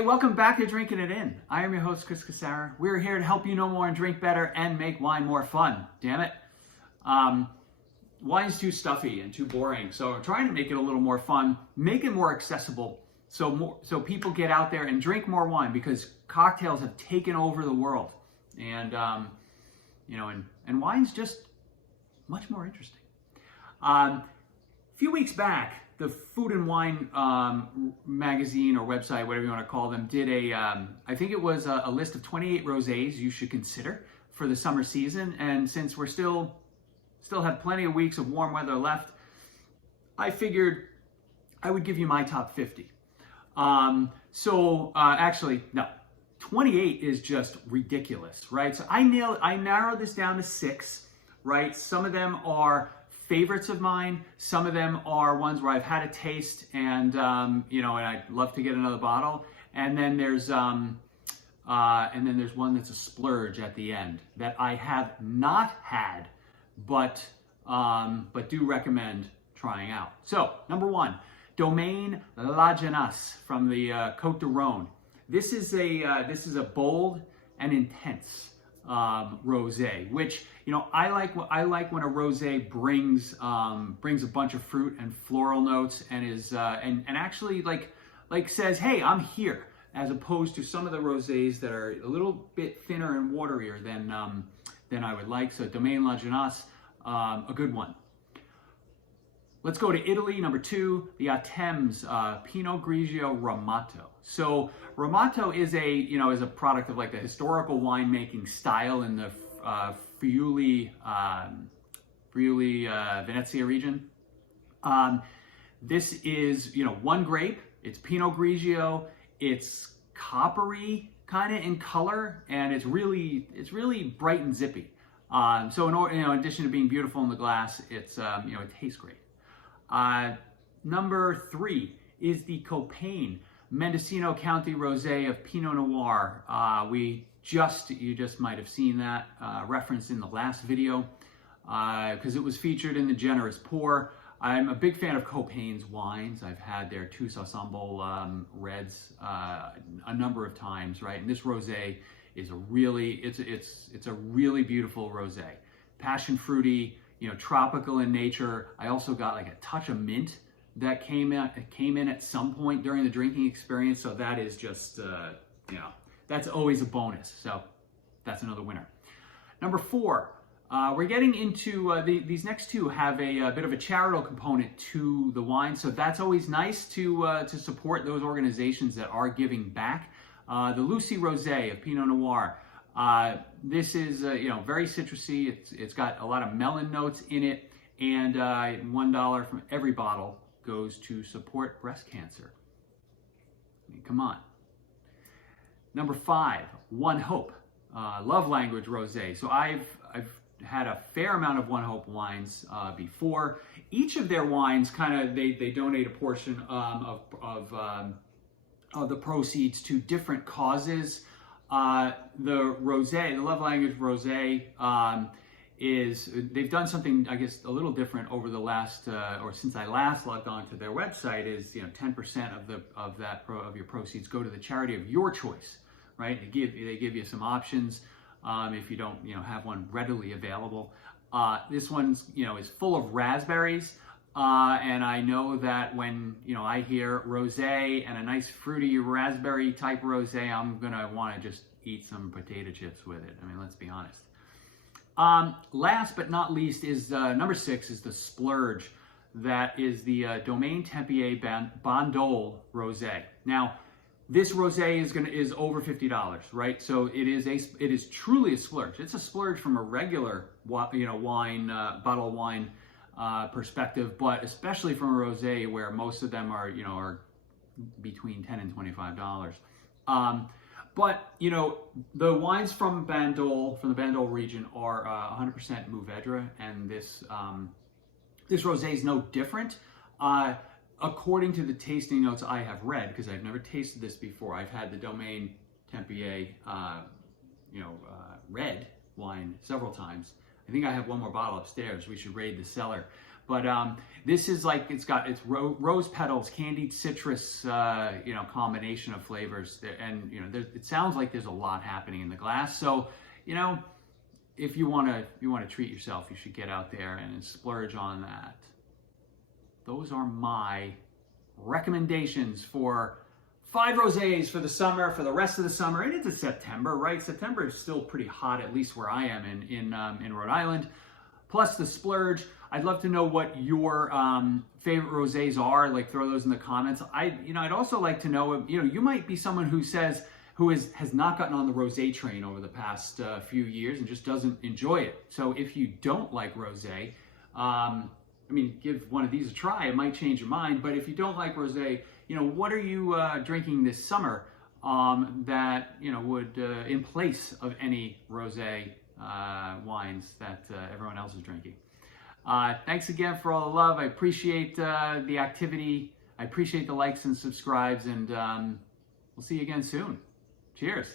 Hey, welcome back to Drinking It In. I am your host, Chris Casara. We're here to help you know more and drink better and make wine more fun. Damn it. Wine's too stuffy and too boring, so I'm trying to make it a little more fun, make it more accessible, so people get out there and drink more wine, because cocktails have taken over the world, and and wine's just much more interesting. A few weeks back, the Food and Wine magazine or website, whatever you want to call them, did I think it was a list of 28 rosés you should consider for the summer season. And since we're still have plenty of weeks of warm weather left, I figured I would give you my top 50. Actually, no, 28 is just ridiculous, right? So I narrowed this down to 6, right? Some of them are favorites of mine. Some of them are ones where I've had a taste and and I'd love to get another bottle. And then there's one that's a splurge at the end that I have not had, but do recommend trying out. So number 1, Domaine La Jeunesse from the Côte d'Aron. This is a bold and intense rosé, which I like when a rosé brings a bunch of fruit and floral notes and is and actually like says, hey, I'm here, as opposed to some of the rosés that are a little bit thinner and waterier than I would like. So Domaine La Jeunesse, a good one. Let's go to Italy, number 2, the Attem's Pinot Grigio Ramato. So Ramato is a product of like the historical winemaking style in the Friuli Venezia region. This is one grape. It's Pinot Grigio. It's coppery kind of in color, and it's really bright and zippy. So in addition to being beautiful in the glass, it's it tastes great. Number 3 is the Copain Mendocino County Rosé of Pinot Noir. You just might have seen that referenced in the last video, because it was featured in the Generous Pour. I'm a big fan of Copain's wines. I've had their Tous Ensemble reds a number of times, right? And this rosé is it's a really beautiful rosé, passion fruity, tropical in nature. I also got like a touch of mint that came in at some point during the drinking experience. So that is just, that's always a bonus. So that's another winner. Number 4, we're getting into, these next two have a bit of a charitable component to the wine. So that's always nice to support those organizations that are giving back. The Lucy Rosé of Pinot Noir. This is very citrusy. It's got a lot of melon notes in it, and $1 from every bottle goes to support breast cancer. I mean, come on. Number 5, One Hope, Love Language Rosé. So I've had a fair amount of One Hope wines before. Each of their wines they donate a portion of the proceeds to different causes. The rosé, the Love Language Rosé, they've done something, I guess, a little different over the last, or since I last logged on to their website. Is 10% of your proceeds go to the charity of your choice, right? They give you some options if you don't have one readily available. This one's is full of raspberries. And I know that when I hear rosé and a nice fruity raspberry type rosé, I'm gonna want to just eat some potato chips with it. I mean, let's be honest. Last but not least is number 6 is the Splurge. That is the Domaine Tempier Bandol Rosé. Now, this rosé is over $50, right? So it is truly a splurge. It's a splurge from a regular wine bottle of wine perspective, but especially from a rosé where most of them are between $10 and $25. But the wines from the Bandol region are 100% Mourvèdre, and this rosé is no different. According to the tasting notes I have read, because I've never tasted this before, I've had the Domaine Tempier red wine several times. I think I have one more bottle upstairs. We should raid the cellar. But this is like, it's rose petals, candied citrus, combination of flavors. And, it sounds like there's a lot happening in the glass. So, if you want to treat yourself, you should get out there and splurge on that. Those are my recommendations for 5 rosés for the summer, for the rest of the summer, and into September, right? September is still pretty hot, at least where I am in Rhode Island. Plus the Splurge. I'd love to know what your favorite rosés are. Like, throw those in the comments. I'd also like to know, you might be someone who has not gotten on the rosé train over the past few years and just doesn't enjoy it. So if you don't like rosé, give one of these a try. It might change your mind. But if you don't like rosé, what are you drinking this summer that would in place of any rosé wines that everyone else is drinking? Thanks again for all the love. I appreciate the activity. I appreciate the likes and subscribes, and we'll see you again soon. Cheers.